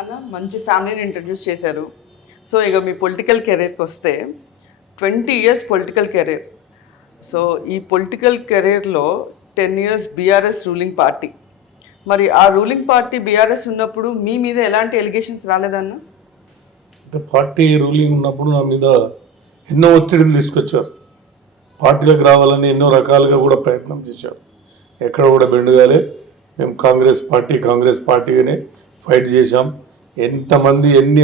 అన్న మంచి ఫ్యామిలీని ఇంట్రడ్యూస్ చేశారు. సో ఇక మీ పొలిటికల్ కెరీర్కి వస్తే twenty years political career so ఈ పొలిటికల్ కెరీర్లో ten years BRS ruling party మరి ఆ రూలింగ్ పార్టీ బీఆర్ఎస్ ఉన్నప్పుడు మీ మీద ఎలాంటి ఎలిగేషన్స్ రాలేదన్న? అంటే పార్టీ రూలింగ్ ఉన్నప్పుడు నా మీద ఎన్నో ఒత్తిడిలు తీసుకొచ్చారు. పార్టీలకు రావాలని ఎన్నో రకాలుగా కూడా ప్రయత్నం చేశారు. ఎక్కడ కూడా బెండుగాలే మేము కాంగ్రెస్ పార్టీ కాంగ్రెస్ పార్టీగానే ఫైట్ చేశాం. ఎంతమంది ఎన్ని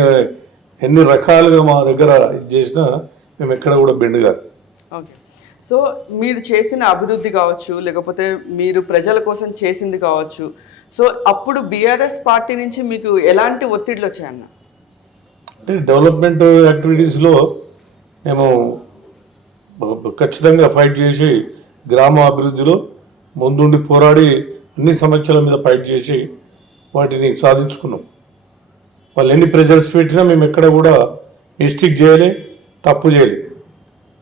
ఎన్ని రకాలుగా మా దగ్గర ఇది చేసినా మేము ఎక్కడ కూడా బెండుగాలి ఓకే. సో మీరు చేసిన అభివృద్ధి కావచ్చు లేకపోతే మీరు ప్రజల కోసం చేసింది కావచ్చు సో అప్పుడు బీఆర్ఎస్ పార్టీ నుంచి మీకు ఎలాంటి ఒత్తిడిలు వచ్చాయన్న అంటే డెవలప్మెంట్ యాక్టివిటీస్లో మేము ఖచ్చితంగా ఫైట్ చేసి గ్రామ అభివృద్ధిలో ముందుండి పోరాడి అన్ని సమస్యల మీద ఫైట్ చేసి వాటిని సాధించుకున్నాం. వాళ్ళు ఎన్ని ప్రెజర్స్ పెట్టినా మేము ఎక్కడ కూడా మిస్టేక్ చేయలే తప్పు చేయలే.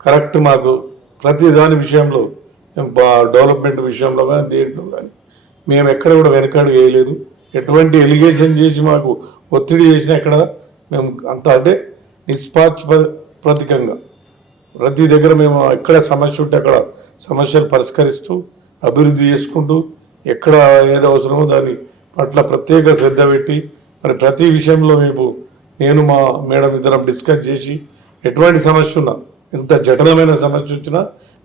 కరెక్ట్ మాకు ప్రతి దాని విషయంలో మేము బా- డెవలప్మెంట్ విషయంలో కానీ దేంట్లో కానీ మేము ఎక్కడ కూడా వెనకాడు వేయలేదు. ఎటువంటి ఎలిగేషన్ చేసి మాకు ఒత్తిడి చేసినా ఎక్కడ మేము అంత అంటే నిష్పాక్షపాతికంగా. ప్రతి దగ్గర మేము ఎక్కడ సమస్య ఉంటే అక్కడ సమస్యలు పరిష్కరిస్తూ అభివృద్ధి చేసుకుంటూ ఎక్కడ ఏది అవసరమో దాని పట్ల ప్రత్యేక శ్రద్ధ పెట్టి మరి ప్రతి విషయంలో మేము నేను మా మేడం ఇద్దరం డిస్కస్ చేసి ఎటువంటి సమస్య ఉన్నా ఎంత జటిలమైన సమస్య వచ్చినా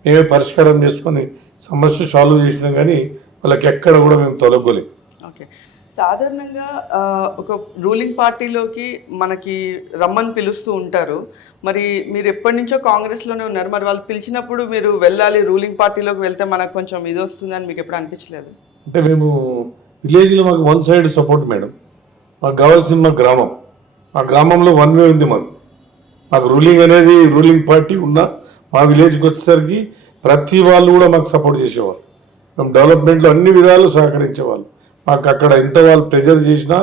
మేమే పరిష్కారం చేసుకొని సమస్య సాల్వ్ చేసినాం కానీ వాళ్ళకి ఎక్కడ కూడా మేము తొలగలేదు. ఓకే. సాధారణంగా ఒక రూలింగ్ పార్టీలోకి మనకి రమ్మని పిలుస్తూ ఉంటారు. మరి మీరు ఎప్పటి నుంచో కాంగ్రెస్లోనే ఉన్నారు. మరి వాళ్ళు పిలిచినప్పుడు మీరు వెళ్ళాలి రూలింగ్ పార్టీలోకి వెళ్తే మనకు కొంచెం ఇది వస్తుందని మీకు ఎప్పుడు అనిపించలేదు? అంటే మేము విలేజ్లో మాకు వన్ సైడ్ సపోర్ట్ మేడం. మాకు కావాల్సిన మా గ్రామం. మా గ్రామంలో వన్ వే ఉంది మాకు. మాకు రూలింగ్ అనేది రూలింగ్ పార్టీ ఉన్న మా విలేజ్కి వచ్చేసరికి ప్రతి వాళ్ళు కూడా మాకు సపోర్ట్ చేసేవాళ్ళు. మేము డెవలప్మెంట్లో అన్ని విధాలు సహకరించేవాళ్ళు. మాకు అక్కడ ఎంత వాళ్ళు ప్రెజర్ చేసినా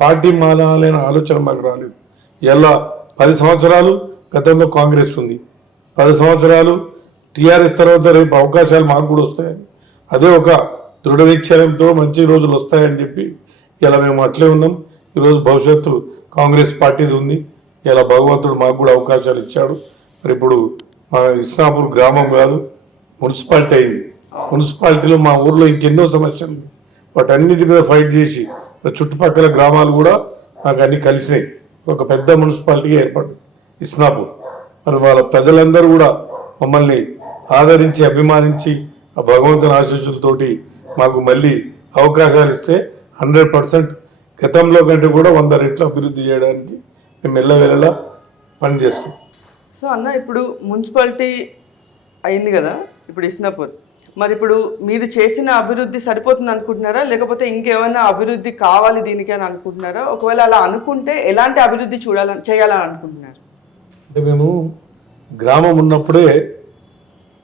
పార్టీ మారాలనే ఆలోచన మాకు రాలేదు. ఎలా? పది సంవత్సరాలు గతంలో కాంగ్రెస్ ఉంది. పది సంవత్సరాలు టీఆర్ఎస్ తర్వాత రేపు అవకాశాలు మాకు కూడా వస్తాయని. అదే ఒక దృఢ నిశ్చయంతో మంచి రోజులు వస్తాయని చెప్పి ఇలా మేము అట్లే ఉన్నాం. ఈరోజు భవిష్యత్తు కాంగ్రెస్ పార్టీది ఉంది. ఇలా భగవంతుడు మాకు కూడా అవకాశాలు ఇచ్చాడు. మరి ఇప్పుడు మా ఇస్నాపూర్ గ్రామం కాదు మున్సిపాలిటీ అయింది. మున్సిపాలిటీలో మా ఊర్లో ఇంకెన్నో సమస్యలు వాటన్నిటి మీద ఫైట్ చేసి చుట్టుపక్కల గ్రామాలు కూడా మాకు అన్ని కలిసినాయి. ఒక పెద్ద మున్సిపాలిటీగా ఏర్పడింది ఇస్నాపూర్. మరి వాళ్ళ ప్రజలందరూ కూడా మమ్మల్ని ఆదరించి అభిమానించి ఆ భగవంతుని ఆశీస్సులతోటి మాకు మళ్ళీ అవకాశాలు ఇస్తే హండ్రెడ్ పర్సెంట్ గతంలో కంటే కూడా వంద రెట్లు అభివృద్ధి చేయడానికి మేము ఎల్లవేళలా పనిచేస్తాం సో అన్న ఇప్పుడు మున్సిపాలిటీ అయింది కదా ఇప్పుడు ఇస్నాపూర్. మరి ఇప్పుడు మీరు చేసిన అభివృద్ధి సరిపోతుంది అనుకుంటున్నారా? లేకపోతే ఇంకేమైనా అభివృద్ధి కావాలి దీనికి అని అనుకుంటున్నారా? ఒకవేళ అలా అనుకుంటే ఎలాంటి అభివృద్ధి చూడాలని చేయాలని అనుకుంటున్నారు? అంటే మేము గ్రామం ఉన్నప్పుడే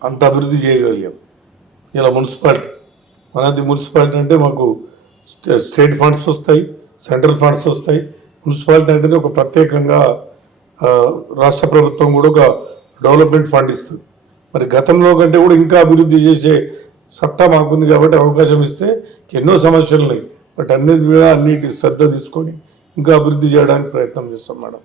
అంత అభివృద్ధి చేయగలిగాం. ఇలా మున్సిపాలిటీ మనది మున్సిపాలిటీ అంటే మాకు స్టే- స్టేట్ ఫండ్స్ వస్తాయి సెంట్రల్ ఫండ్స్ వస్తాయి. మున్సిపాలిటీ అంటేనే ఒక ప్రత్యేకంగా రాష్ట్ర ప్రభుత్వం కూడా ఒక డెవలప్మెంట్ ఫండ్ ఇస్తుంది. మరి గతంలో కంటే కూడా ఇంకా అభివృద్ధి చేసే సత్తా మాకుంది కాబట్టి అవకాశం ఇస్తే ఎన్నో సమస్యలు ఉన్నాయి బట్ అన్నిటి మీద అన్నిటి శ్రద్ధ తీసుకొని ఇంకా అభివృద్ధి చేయడానికి ప్రయత్నం చేస్తాం మేడం.